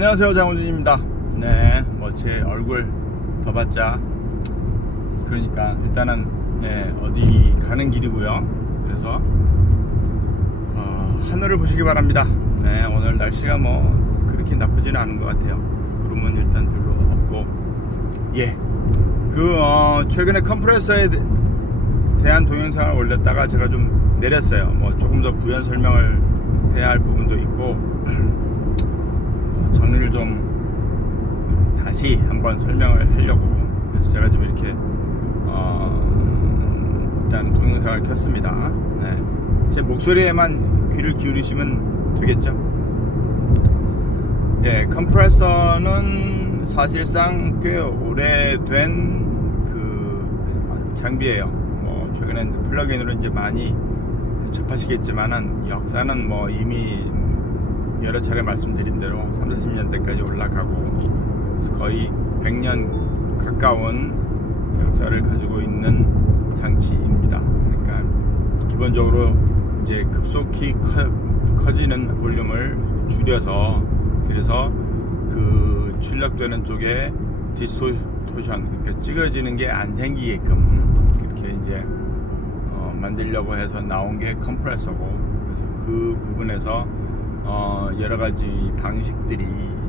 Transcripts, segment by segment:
안녕하세요, 장호준입니다. 네, 뭐 제 얼굴 봐봤자 그러니까 일단은 어디 가는 길이고요. 그래서 하늘을 보시기 바랍니다. 네, 오늘 날씨가 뭐 그렇게 나쁘지는 않은 것 같아요. 구름은 일단 별로 없고, 최근에 컴프레서에 대한 동영상을 올렸다가 제가 좀 내렸어요. 뭐 조금 더 부연 설명을 해야 할 부분도 있고 정리를 좀 다시 한번 설명을 하려고, 그래서 제가 좀 이렇게 일단 동영상을 켰습니다. 네. 제 목소리에만 귀를 기울이시면 되겠죠. 컴프레서는 사실상 꽤 오래된 그 장비예요. 뭐 최근에 플러그인으로 이제 많이 접하시겠지만은 역사는 뭐 이미 여러 차례 말씀드린 대로 30~40년대까지 올라가고, 그래서 거의 100년 가까운 역사를 가지고 있는 장치입니다. 그러니까 기본적으로 이제 급속히 커지는 볼륨을 줄여서, 그래서 그 출력되는 쪽에 디스토션, 그러니까 찌그러지는 게 안 생기게끔 그렇게 이제 만들려고 해서 나온 게 컴프레서고, 그래서 그 부분에서 여러 가지 방식들이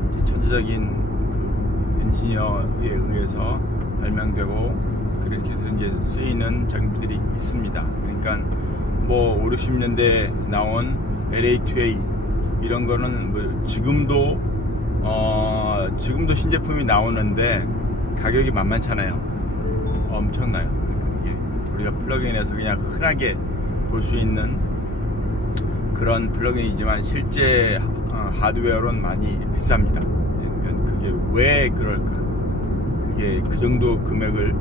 이제 천재적인 그 엔지니어에 의해서 발명되고 그렇게 해서 이제 쓰이는 장비들이 있습니다. 그러니까 뭐 50~60년대에 나온 LA2A 이런 거는 뭐 지금도 신제품이 나오는데 가격이 만만찮아요. 엄청나요. 그러니까 이게 우리가 플러그인에서 그냥 흔하게 볼 수 있는 그런 플러그인이지만 실제 하드웨어로는 많이 비쌉니다. 그러니까 그게 왜 그럴까? 그게 그 정도 금액을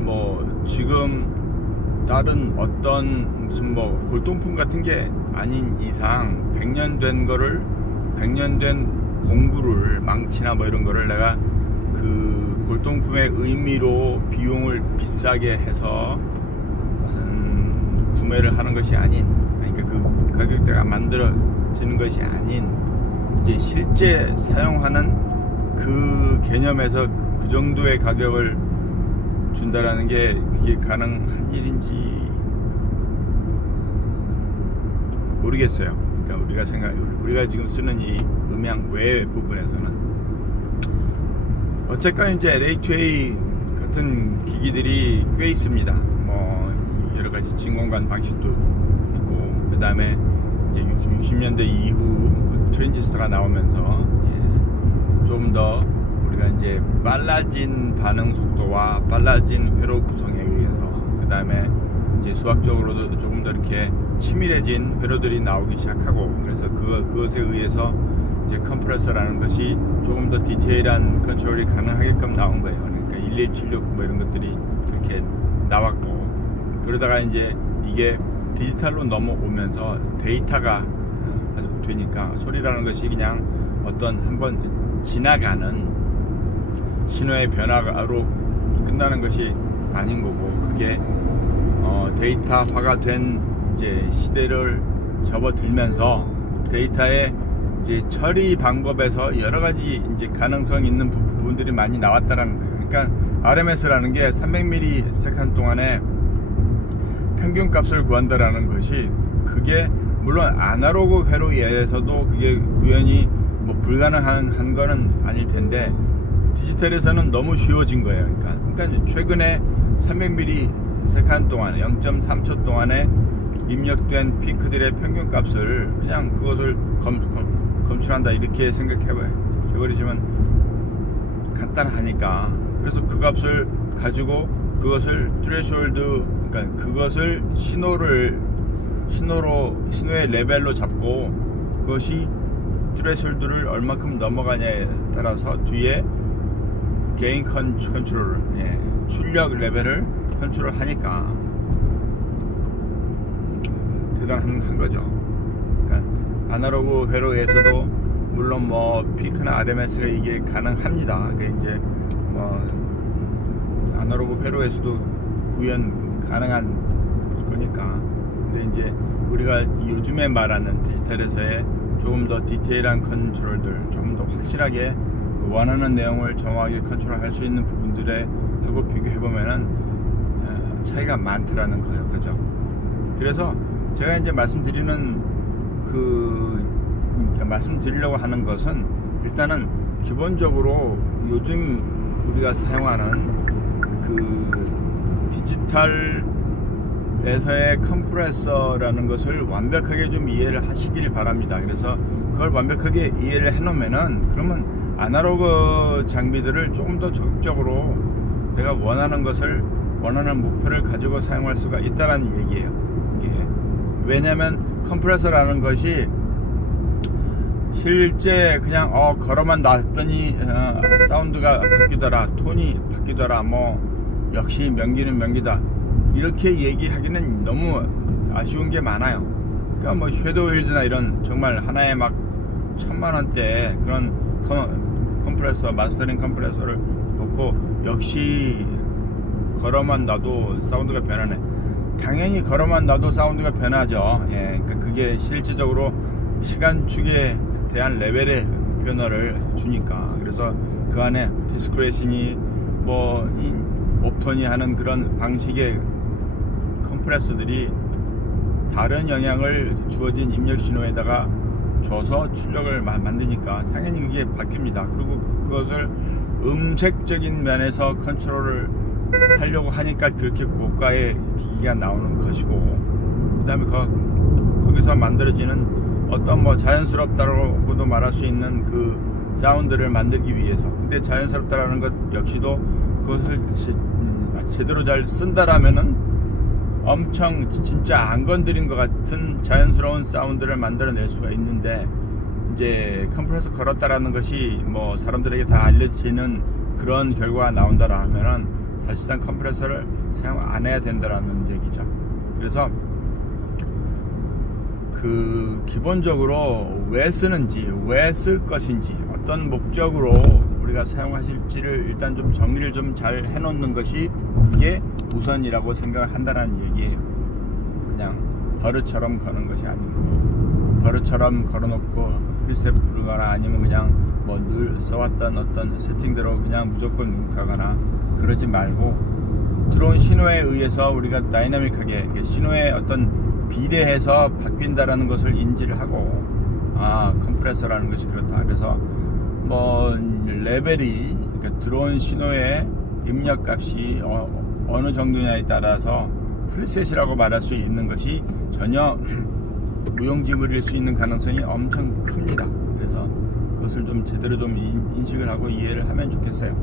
뭐 지금 다른 어떤 무슨 뭐 골동품 같은 게 아닌 이상 100년 된 거를, 100년 된 공구를, 망치나 뭐 이런 거를 내가 그 골동품의 의미로 비용을 비싸게 해서 구매를 하는 것이 아닌, 그러니까 그 가격대가 만들어지는 것이 아닌, 이제 실제 사용하는 그 개념에서 그 정도의 가격을 준다라는 게 그게 가능한 일인지 모르겠어요. 그러니까 우리가 지금 쓰는 이 음향 외 부분에서는 어쨌건 이제 LA2A 같은 기기들이 꽤 있습니다. 뭐 여러 가지 진공관 방식도 있고, 그 다음에 이제 60년대 이후 트랜지스터가 나오면서 좀 더 우리가 이제 빨라진 반응 속도와 빨라진 회로 구성에 의해서, 그 다음에 이제 수학적으로도 조금 더 이렇게 치밀해진 회로들이 나오기 시작하고, 그래서 그것에 의해서 이제 컴프레서라는 것이 조금 더 디테일한 컨트롤이 가능하게끔 나온 거예요. 그러니까 1176 뭐 이런 것들이 그렇게 나왔고, 그러다가 이제 이게 디지털로 넘어오면서 데이터가 되니까 소리라는 것이 그냥 어떤 한번 지나가는 신호의 변화로 끝나는 것이 아닌 거고, 그게 데이터화가 된 이제 시대를 접어들면서 데이터의 이제 처리 방법에서 여러 가지 이제 가능성 있는 부분들이 많이 나왔다라는 거예요. 그러니까 RMS라는 게 300ms 동안에 평균 값을 구한다라는 것이, 그게 물론 아날로그 회로에서도 그게 구현이 뭐 불가능한 거는 아닐 텐데, 디지털에서는 너무 쉬워진 거예요. 그러니까 최근에 300ms 동안에 0.3초 동안에 입력된 피크들의 평균 값을 그냥 그것을 검출한다 이렇게 생각해버리지만 간단하니까, 그래서 그 값을 가지고 그것을 트레시홀드, 그러니까 그것을 신호의 레벨로 잡고, 그것이 트레시홀드를 얼마큼 넘어가냐에 따라서 뒤에 게인 컨트롤, 출력 레벨을 컨트롤 하니까 대단한 거죠. 그러니까 아날로그 회로에서도 물론 뭐 피크나 RMS가 이게 가능합니다. 그러니까 이제 뭐 아날로그 회로에서도 구현 가능한 거니까. 근데 이제 우리가 요즘에 말하는 디지털에서의 조금 더 디테일한 컨트롤들, 조금 더 확실하게 원하는 내용을 정확하게 컨트롤할 수 있는 부분들에 하고 비교해보면은 차이가 많더라는 거예요. 그죠? 그래서 제가 이제 말씀드리려고 하는 것은 일단은 기본적으로 요즘 우리가 사용하는 그 디지털에서의 컴프레서라는 것을 완벽하게 좀 이해를 하시길 바랍니다. 그래서 그걸 완벽하게 이해를 해놓으면은 그러면 아날로그 장비들을 조금 더 적극적으로 내가 원하는 목표를 가지고 사용할 수가 있다는 얘기예요. 왜냐면 컴프레서라는 것이 실제 그냥 걸어만 놨더니 사운드가 바뀌더라, 톤이 바뀌더라, 뭐 역시 명기는 명기다 이렇게 얘기하기는 너무 아쉬운 게 많아요. 그러니까 뭐 섀도우 힐즈나 이런 정말 하나에 막 1000만원대 그런 컴프레서, 마스터링 컴프레서를 놓고 역시 걸어만 놔도 사운드가 변하네. 당연히 걸어만 놔도 사운드가 변하죠. 그러니까 그게 실질적으로 시간축에 대한 레벨의 변화를 주니까. 그래서 그 안에 디스크레이션이 뭐 옵톤이 하는 그런 방식의 컴프레서들이 다른 영향을 주어진 입력 신호에다가 줘서 출력을 만드니까 당연히 그게 바뀝니다. 그리고 그것을 음색적인 면에서 컨트롤을 하려고 하니까 그렇게 고가의 기기가 나오는 것이고, 그 다음에 거기서 만들어지는 어떤 뭐 자연스럽다고도 말할 수 있는 그 사운드를 만들기 위해서, 근데 자연스럽다라는 것 역시도 그것을 제대로 잘 쓴다라면은 엄청 진짜 안 건드린 것 같은 자연스러운 사운드를 만들어낼 수가 있는데, 이제 컴프레서 걸었다라는 것이 뭐 사람들에게 다 알려지는 그런 결과가 나온다라 하면은 사실상 컴프레서를 사용 안 해야 된다라는 얘기죠. 그래서 그 기본적으로 왜 쓰는지, 왜 쓸 것인지, 어떤 목적으로 우리가 사용하실지를 일단 좀 정리를 좀 잘 해놓는 것이 이게 우선이라고 생각한다는 얘기예요. 그냥 버릇처럼 거는 것이 아니고, 버릇처럼 걸어놓고 프리셋 부르거나 아니면 그냥 뭐 늘 써왔던 어떤 세팅대로 그냥 무조건 가거나 그러지 말고, 들어온 신호에 의해서 우리가 다이나믹하게 신호의 어떤 비례해서 바뀐다라는 것을 인지를 하고, 컴프레서라는 것이 그렇다. 그래서 뭐 레벨이, 그러니까 들어온 신호의 입력 값이 어느 정도냐에 따라서 프리셋이라고 말할 수 있는 것이 전혀 무용지물일 수 있는 가능성이 엄청 큽니다. 그래서 그것을 좀 제대로 좀 인식을 하고 이해를 하면 좋겠어요.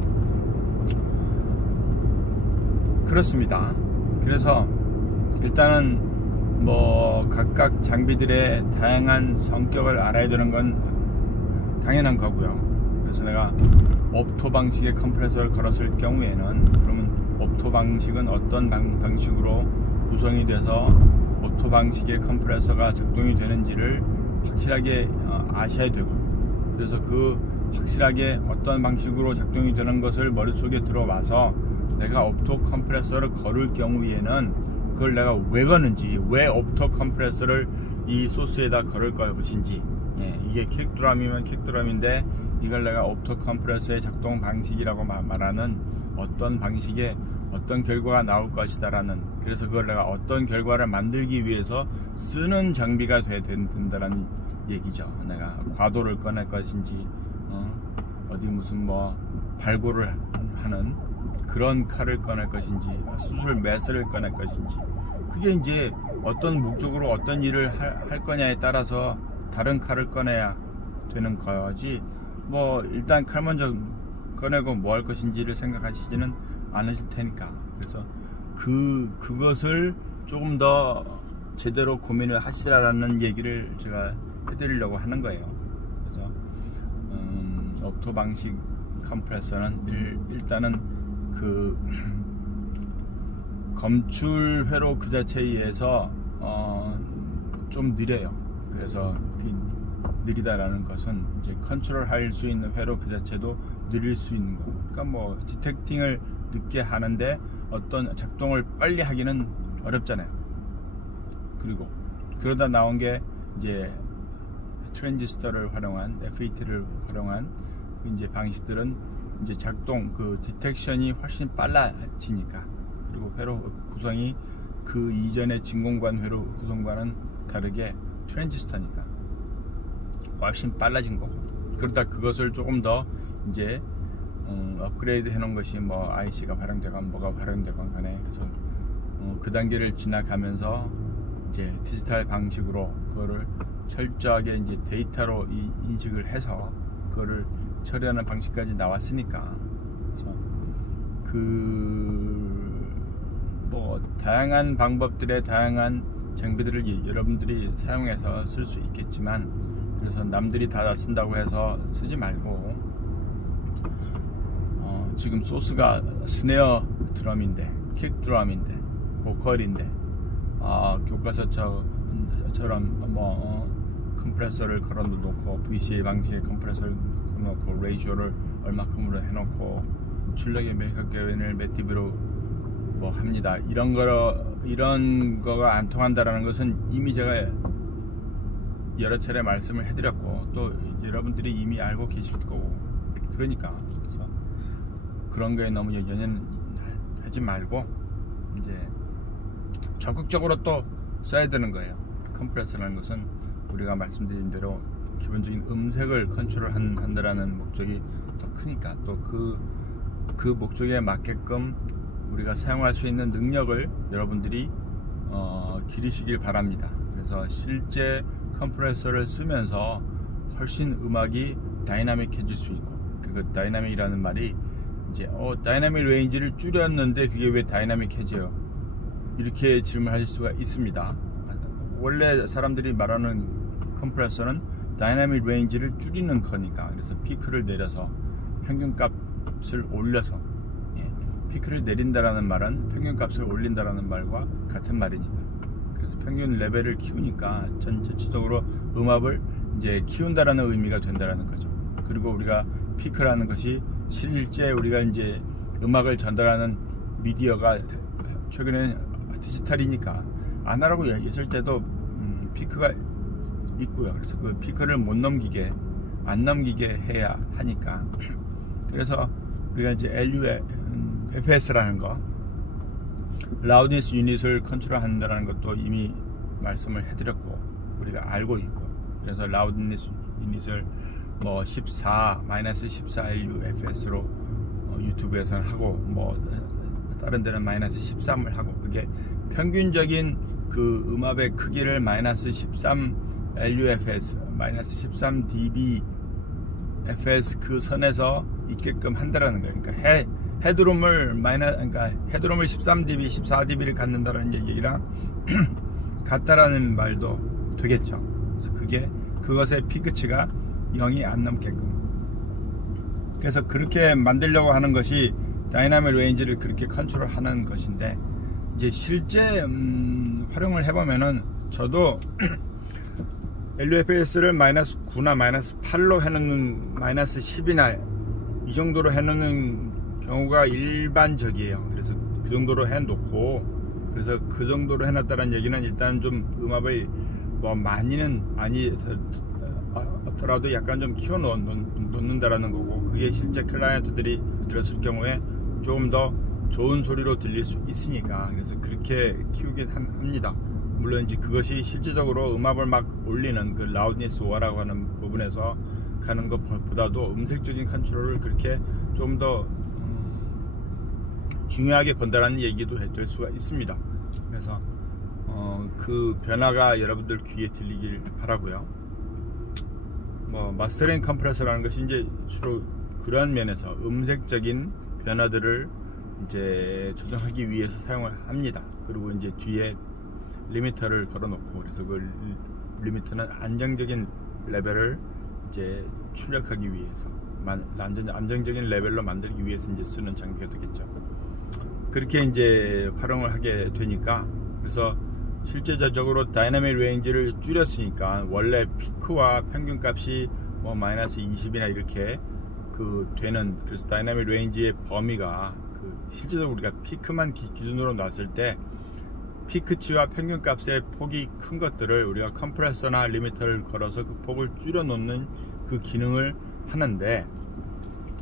그렇습니다. 그래서 일단은 뭐 각각 장비들의 다양한 성격을 알아야 되는 건 당연한 거고요. 그래서 내가 옵토 방식의 컴프레서를 걸었을 경우에는 그러면 옵토 방식은 어떤 방식으로 구성이 돼서 옵토 방식의 컴프레서가 작동이 되는지를 확실하게 아셔야 되고, 그래서 그 확실하게 어떤 방식으로 작동이 되는 것을 머릿속에 들어와서 내가 옵토 컴프레서를 걸을 경우에는 그걸 내가 왜 거는지, 왜 옵토 컴프레서를 이 소스에다 걸을 것인지, 이게 킥드럼이면 킥드럼인데 이걸 내가 옵토 컴프레서의 작동 방식이라고 말하는 어떤 방식의 어떤 결과가 나올 것이다라는, 그래서 그걸 내가 어떤 결과를 만들기 위해서 쓰는 장비가 돼야 된다라는 얘기죠. 내가 과도를 꺼낼 것인지, 어디 무슨 뭐 발굴을 하는 그런 칼을 꺼낼 것인지, 수술 메스를 꺼낼 것인지, 그게 이제 어떤 목적으로 어떤 일을 할 거냐에 따라서 다른 칼을 꺼내야 되는 거지, 뭐 일단 칼 먼저 꺼내고 뭐 할 것인지를 생각하시지는 않으실 테니까. 그래서 그것을 조금 더 제대로 고민을 하시라는 얘기를 제가 해드리려고 하는 거예요. 그래서 옵토 방식 컴프레서는 일단은 그 검출 회로 그 자체에 의해서 좀 느려요. 그래서 느리다라는 것은 이제 컨트롤 할 수 있는 회로 그 자체도 느릴 수 있는 거고, 그러니까 뭐 디텍팅을 늦게 하는데 어떤 작동을 빨리 하기는 어렵잖아요. 그리고 그러다 나온 게 이제 트랜지스터를 활용한 FET를 활용한 이제 방식들은 이제 작동 그 디텍션이 훨씬 빨라지니까, 그리고 회로 구성이 그 이전의 진공관 회로 구성과는 다르게 트랜지스터니까 훨씬 빨라진 거고, 그러다 그것을 조금 더 이제 업그레이드 해놓은 것이 뭐 IC가 활용되건 뭐가 활용되건 간에, 그래서 그 단계를 지나가면서 이제 디지털 방식으로 그거를 철저하게 이제 데이터로 인식을 해서 그거를 처리하는 방식까지 나왔으니까, 그래서 뭐 다양한 방법들의 다양한 장비들을 여러분들이 사용해서 쓸 수 있겠지만, 그래서 남들이 다 쓴다고 해서 쓰지 말고, 지금 소스가 스네어 드럼인데, 킥 드럼인데, 보컬인데, 교과서처럼 뭐 컴프레서를 걸어 놓고 VCA 방식의 컴프레서를 걸어 놓고 레이쇼를 얼마큼으로 해놓고 출력의 메가게인을 몇 dB로 뭐 합니다. 이런 거가 안 통한다라는 것은 이미 제가 여러 차례 말씀을 해드렸고, 또 여러분들이 이미 알고 계실 거고, 그러니까 그래서 그런 거에 너무 연연하지 말고 이제 적극적으로 또 써야 되는 거예요. 컴프레서라는 것은 우리가 말씀드린 대로 기본적인 음색을 컨트롤 한다라는 목적이 더 크니까, 또 그 목적에 맞게끔 우리가 사용할 수 있는 능력을 여러분들이 기르시길 바랍니다. 그래서 실제 컴프레서를 쓰면서 훨씬 음악이 다이나믹해질 수 있고, 그 다이나믹이라는 말이 이제 다이나믹 레인지를 줄였는데 그게 왜 다이나믹해져요? 이렇게 질문하실 수가 있습니다. 원래 사람들이 말하는 컴프레서는 다이나믹 레인지를 줄이는 거니까, 그래서 피크를 내려서 평균값을 올려서, 피크를 내린다라는 말은 평균값을 올린다라는 말과 같은 말이니까, 그래서 평균 레벨을 키우니까 전체적으로 음압을 이제 키운다라는 의미가 된다라는 거죠. 그리고 우리가 피크라는 것이 실제 우리가 이제 음악을 전달하는 미디어가 최근에 디지털이니까 아날로그 있을 때도 피크가 있고요. 그래서 그 피크를 안 넘기게 해야 하니까, 그래서 우리가 이제 LUFS라는 거, 라우드니스 유닛을 컨트롤 한다는 것도 이미 말씀을 해드렸고 우리가 알고 있고, 그래서 라우드니스 유닛을 뭐 14 LUFS로 유튜브에서는 하고, 뭐 다른 데는 -13을 하고, 그게 평균적인 그 음압의 크기를 -13 LUFS, -13 dB FS 그 선에서 있게끔 한다라는 거예요. 그러니까 헤드룸을 헤드룸을 13 dB, 14 dB를 갖는다는 얘기랑 같다라는 말도 되겠죠. 그래서 그것의 피크치가 0이 안 넘게끔, 그래서 그렇게 만들려고 하는 것이 다이나믹 레인지를 그렇게 컨트롤하는 것인데, 이제 실제 활용을 해보면은, 저도 LUFS를 -9나 -8로 해놓는, -10이나 이 정도로 해놓는 경우가 일반적이에요. 그래서 그 정도로 해놓고, 그래서 그 정도로 해놨다는 얘기는 일단 좀 음압을 뭐 많이는 아니더라도 약간 좀 키워 놓는다라는 거고, 그게 실제 클라이언트들이 들었을 경우에 조금 더 좋은 소리로 들릴 수 있으니까, 그래서 그렇게 키우긴 합니다. 물론 이제 그것이 실제적으로 음압을 막 올리는 그 라우드니스 워라고 하는 부분에서 가는 것보다도 음색적인 컨트롤을 그렇게 좀 더 중요하게 본다라는 얘기도 될 수가 있습니다. 그래서 그 변화가 여러분들 귀에 들리길 바라고요. 뭐 마스터링 컴프레서라는 것이 이제 주로 그런 면에서 음색적인 변화들을 이제 조정하기 위해서 사용을 합니다. 그리고 이제 뒤에 리미터를 걸어놓고, 그래서 그 리미터는 안정적인 레벨을 이제 출력하기 위해서, 안정적인 레벨로 만들기 위해서 이제 쓰는 장비가 되겠죠. 그렇게 이제 활용을 하게 되니까, 그래서 실제적으로 다이나믹 레인지를 줄였으니까 원래 피크와 평균값이 뭐 -20이나 이렇게 되는, 그래서 다이나믹 레인지의 범위가 실제적으로 우리가 피크만 기준으로 놨을 때 피크치와 평균값의 폭이 큰 것들을 우리가 컴프레서나 리미터를 걸어서 그 폭을 줄여 놓는 그 기능을 하는데,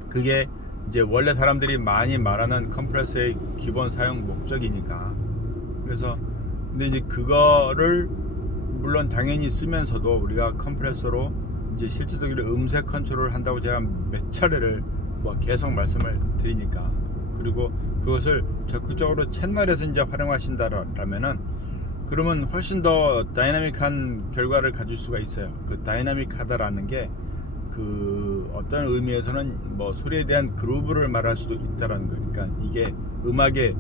그게 이제 원래 사람들이 많이 말하는 컴프레서의 기본 사용 목적이니까. 그래서 근데 이제 그거를 물론 당연히 쓰면서도 우리가 컴프레서로 이제 실질적으로 음색 컨트롤을 한다고 제가 몇 차례를 뭐 계속 말씀을 드리니까, 그리고 그것을 적극적으로 채널에서 이제 활용하신다라면은 그러면 훨씬 더 다이나믹한 결과를 가질 수가 있어요. 그 다이나믹하다라는 게 그 어떤 의미에서는 뭐 소리에 대한 그루브를 말할 수도 있다라는 거니까, 이게 음악에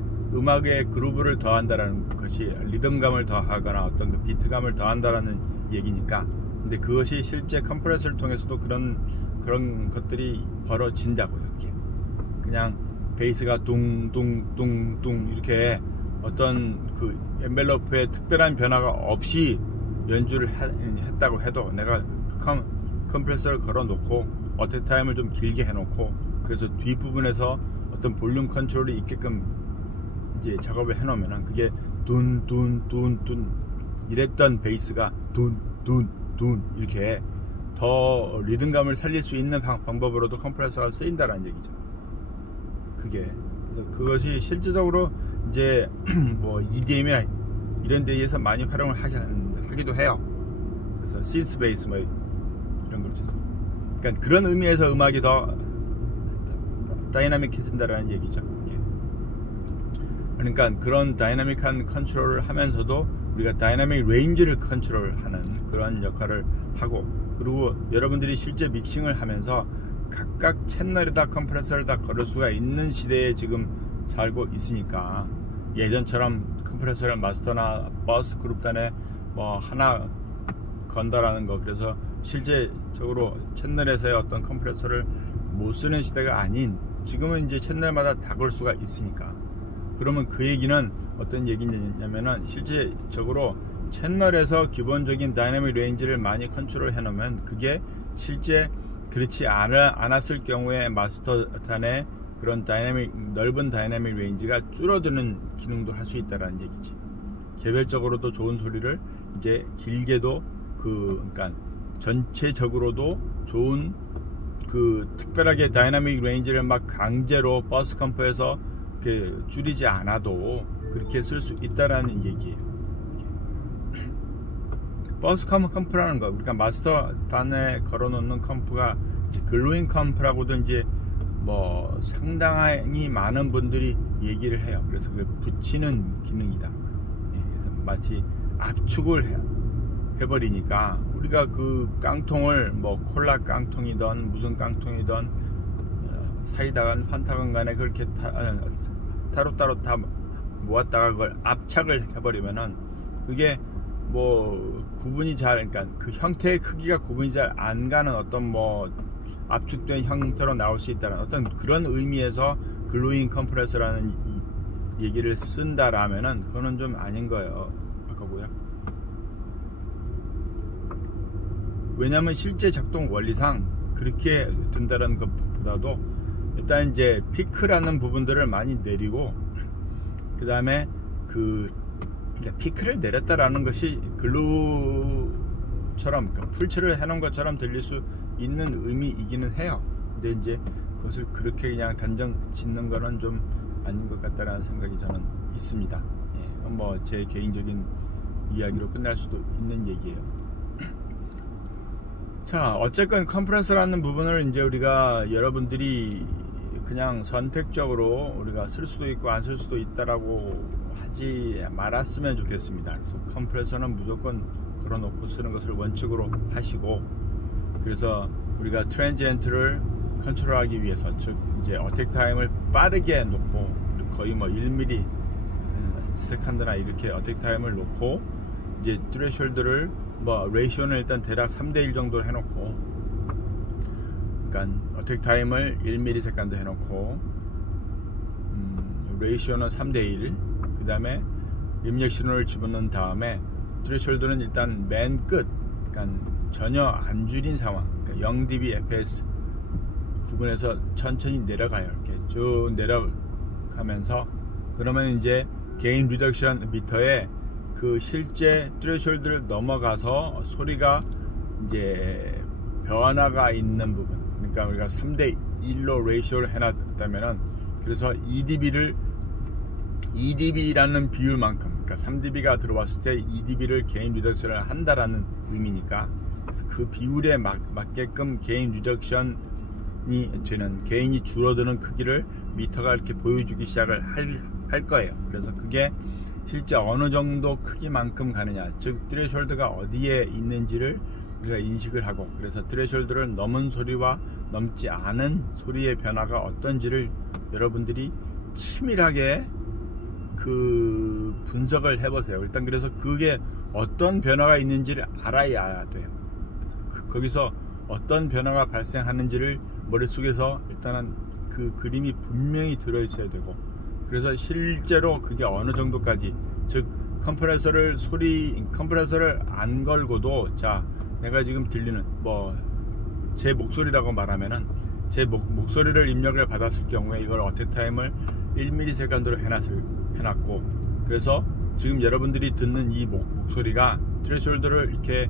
그루브를 더한다라는 것이 리듬감을 더하거나 어떤 그 비트감을 더한다라는 얘기니까. 근데 그것이 실제 컴프레서를 통해서도 그런 것들이 벌어진다고요. 이게 그냥 베이스가 둥둥둥둥 이렇게 어떤 그 엔벨로프에 특별한 변화가 없이 연주를 했다고 해도, 내가 컴프레서를 걸어 놓고 어택 타임을 좀 길게 해 놓고, 그래서 뒷부분에서 어떤 볼륨 컨트롤이 있게끔 이제 작업을 해 놓으면은 그게 둔둔둔둔 이랬던 베이스가 둔둔둔 이렇게 더 리듬감을 살릴 수 있는 방법으로도 컴프레서가 쓰인다라는 얘기죠. 그게 그래서 그것이 실질적으로 이제 뭐 EDM이나 이런 데에서 많이 활용을 하기도 해요. 그래서 신스 베이스 뭐 이런 걸 쓰죠. 그러니까 그런 의미에서 음악이 더 다이나믹해진다라는 얘기죠. 그러니까 그런 다이나믹한 컨트롤을 하면서도 우리가 다이나믹 레인지를 컨트롤하는 그런 역할을 하고, 그리고 여러분들이 실제 믹싱을 하면서 각각 채널에다 컴프레서를 다 걸을 수가 있는 시대에 지금 살고 있으니까, 예전처럼 컴프레서를 마스터나 버스 그룹단에 뭐 하나 건다라는 거, 그래서 실제적으로 채널에서의 어떤 컴프레서를 못 쓰는 시대가 아닌, 지금은 이제 채널마다 다 걸 수가 있으니까. 그러면 그 얘기는 어떤 얘기냐면은 실제적으로 채널에서 기본적인 다이나믹 레인지를 많이 컨트롤 해 놓으면 그게 실제 그렇지 않았을 경우에 마스터단의 그런 넓은 다이나믹 레인지가 줄어드는 기능도 할 수 있다라는 얘기지. 개별적으로도 좋은 소리를 이제 길게도 그러니까 전체적으로도 좋은 그 특별하게 다이나믹 레인지를 막 강제로 버스 컴프에서 줄이지 않아도 그렇게 쓸 수 있다라는 얘기예요. 버스 컴프라는 거, 우리가 마스터 단에 걸어놓는 컴프가 글로잉 컴프라고도 이제 뭐 상당히 많은 분들이 얘기를 해요. 그래서 그 붙이는 기능이다. 그래서 마치 압축을 해버리니까 우리가 그 깡통을 뭐 콜라 깡통이든 무슨 깡통이든 사이다간 판타간 간에 그렇게 따로따로 다 모았다가 그걸 압착을 해버리면은 그게 뭐 구분이 그러니까 그 형태의 크기가 구분이 잘 안 가는 어떤 뭐 압축된 형태로 나올 수 있다는 어떤 그런 의미에서 글로잉 컴프레서라는 얘기를 쓴다라면은 그거는 좀 아닌 거예요. 왜냐하면 실제 작동 원리상 그렇게 된다는 것보다도 일단 이제 피크라는 부분들을 많이 내리고, 그 다음에 그 피크를 내렸다라는 것이 글루처럼 그러니까 풀칠을 해놓은 것처럼 들릴 수 있는 의미이기는 해요. 근데 이제 그것을 그렇게 그냥 단정 짓는 거는 좀 아닌 것 같다라는 생각이 저는 있습니다. 예, 뭐 제 개인적인 이야기로 끝날 수도 있는 얘기예요. 자, 어쨌건 컴프레서라는 부분을 이제 우리가 여러분들이 그냥 선택적으로 우리가 쓸 수도 있고 안 쓸 수도 있다라고 하지 말았으면 좋겠습니다. 그래서 컴프레서는 무조건 걸어놓고 쓰는 것을 원칙으로 하시고, 그래서 우리가 트랜지엔트를 컨트롤하기 위해서, 즉 이제 어택 타임을 빠르게 놓고 거의 뭐 1mm 세컨드나 이렇게 어택 타임을 놓고, 이제 트레셜드를 뭐 레이쇼는 일단 대략 3:1 정도 해놓고, 그러니까 어택 타임을 1ms 해놓고 레이쇼는 3:1, 그 다음에 입력 신호를 집어넣은 다음에 트레셜드는 일단 맨 끝, 그러니까 전혀 안 줄인 상황, 그러니까 0dB fps 부분에서 천천히 내려가요. 이렇게 쭉 내려가면서, 그러면 이제 게인 리덕션 미터에 그 실제 트레셜드를 넘어가서 소리가 이제 변화가 있는 부분, 그러니까 우리가 3:1로 레이쇼를 해놨다면은, 그래서 EDB라는 비율만큼, 그러니까 3dB가 들어왔을 때 EDB를 게인 리덕션을 한다라는 의미니까, 그래서 그 비율에 맞게끔 게인 리덕션이 되는, 게인이 줄어드는 크기를 미터가 이렇게 보여주기 시작을 할 거예요. 그래서 그게 실제 어느 정도 크기만큼 가느냐, 즉 트레이숄드가 어디에 있는지를 우리가 인식을 하고, 그래서 트레이숄드를 넘은 소리와 넘지 않은 소리의 변화가 어떤지를 여러분들이 치밀하게 그 분석을 해보세요. 일단 그래서 그게 어떤 변화가 있는지를 알아야 돼요. 거기서 어떤 변화가 발생하는지를 머릿속에서 일단은 그 그림이 분명히 들어있어야 되고, 그래서 실제로 그게 어느 정도까지, 즉 컴프레서를 안 걸고도, 자 내가 지금 들리는 제 목소리라고 말하면은, 제 목소리를 입력을 받았을 경우에 이걸 어택 타임을 1ms로 해놨고, 그래서 지금 여러분들이 듣는 이 목소리가 트레이숄드를 이렇게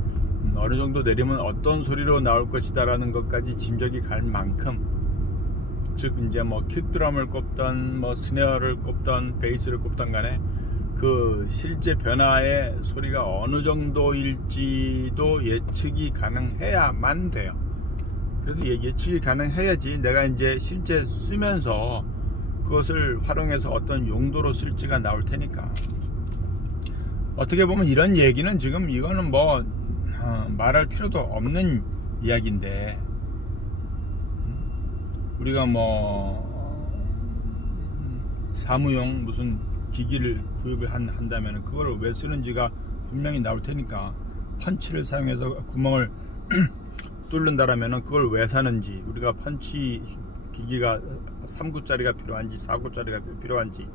어느 정도 내리면 어떤 소리로 나올 것이다 라는 것까지 짐작이 갈 만큼, 즉 이제 킥드럼을 꼽던 스네어를 꼽던 베이스를 꼽던 간에 그 실제 변화의 소리가 어느 정도일지도 예측이 가능해야만 돼요. 그래서 예측이 가능해야지 내가 이제 실제 쓰면서 그것을 활용해서 어떤 용도로 쓸지가 나올 테니까. 어떻게 보면 이런 얘기는 지금 이거는 말할 필요도 없는 이야기인데, 우리가 사무용 무슨 기기를 구입을 한다면 그걸 왜 쓰는지가 분명히 나올 테니까, 펀치를 사용해서 구멍을 뚫는다라면 그걸 왜 사는지, 우리가 펀치 기기가 3구짜리가 필요한지 4구짜리가 필요한지,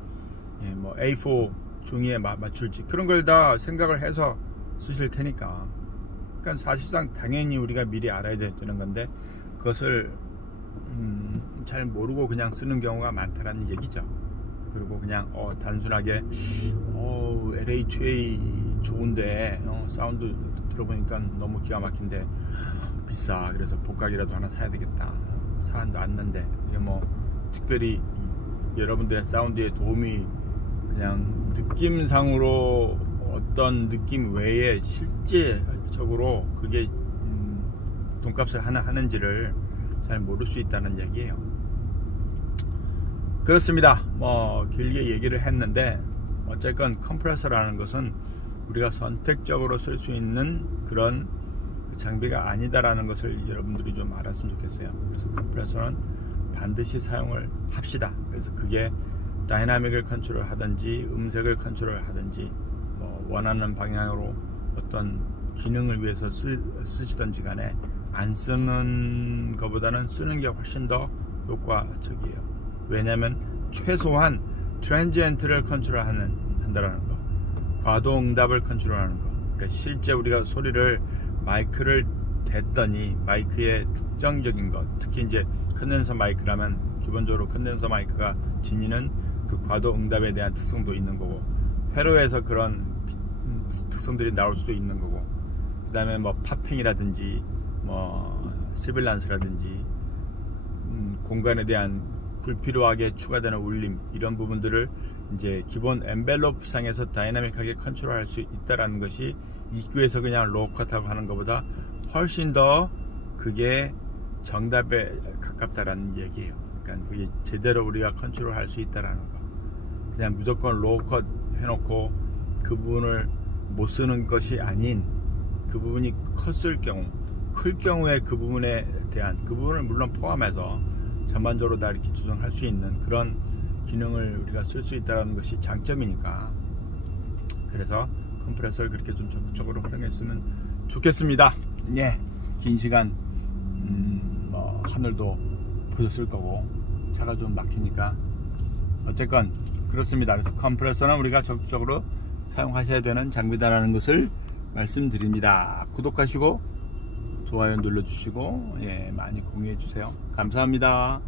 A4 종이에 맞출지, 그런 걸 다 생각을 해서 쓰실 테니까. 그러니까 사실상 당연히 우리가 미리 알아야 되는 건데, 그것을 잘 모르고 그냥 쓰는 경우가 많다라는 얘기죠. 그리고 그냥 단순하게 LA2A 좋은데 사운드 들어보니까 너무 기가 막힌데 비싸, 그래서 복각이라도 하나 사야 되겠다, 사놨는데 이게 특별히 여러분들의 사운드에 도움이, 그냥 느낌상으로 어떤 느낌 외에 실제적으로 그게 돈값을 하는지를 잘 모를 수 있다는 얘기예요. 그렇습니다. 길게 얘기를 했는데, 어쨌건 컴프레서라는 것은 우리가 선택적으로 쓸 수 있는 그런 장비가 아니다라는 것을 여러분들이 좀 알았으면 좋겠어요. 그래서 컴프레서는 반드시 사용을 합시다. 그래서 그게 다이나믹을 컨트롤 하든지 음색을 컨트롤 하든지 원하는 방향으로 어떤 기능을 위해서 쓰시든지 간에 안 쓰는 것보다는 쓰는 게 훨씬 더 효과적이에요. 왜냐하면 최소한 트랜지엔트를 한다라는 거, 과도응답을 컨트롤하는 거, 그러니까 실제 우리가 소리를 마이크를 댔더니 마이크의 특정적인 것, 특히 이제 컨덴서 마이크라면 기본적으로 컨덴서 마이크가 지니는 그 과도응답에 대한 특성도 있는 거고, 회로에서 그런 특성들이 나올 수도 있는 거고, 그 다음에 팝핑이라든지 시빌란스라든지 공간에 대한 불필요하게 추가되는 울림, 이런 부분들을 이제 기본 엔벨로프 상에서 다이나믹하게 컨트롤할 수 있다라는 것이 EQ에서 그냥 로우컷하고 하는 것보다 훨씬 더 그게 정답에 가깝다라는 얘기예요. 그러니까 그게 제대로 우리가 컨트롤할 수 있다라는 거. 그냥 무조건 로우컷 해놓고 그 부분을 못 쓰는 것이 아닌, 그 부분이 컸을 경우, 클 경우에 그 부분에 대한, 그 부분을 물론 포함해서 전반적으로 다 이렇게 조정할 수 있는 그런 기능을 우리가 쓸 수 있다는 것이 장점이니까, 그래서 컴프레서를 그렇게 좀 적극적으로 활용했으면 좋겠습니다. 예, 긴 시간 하늘도 보셨을 거고 차가 좀 막히니까 어쨌건 그렇습니다. 그래서 컴프레서는 우리가 적극적으로 사용하셔야 되는 장비다라는 것을 말씀드립니다. 구독하시고 좋아요 눌러주시고 많이 공유해 주세요. 감사합니다.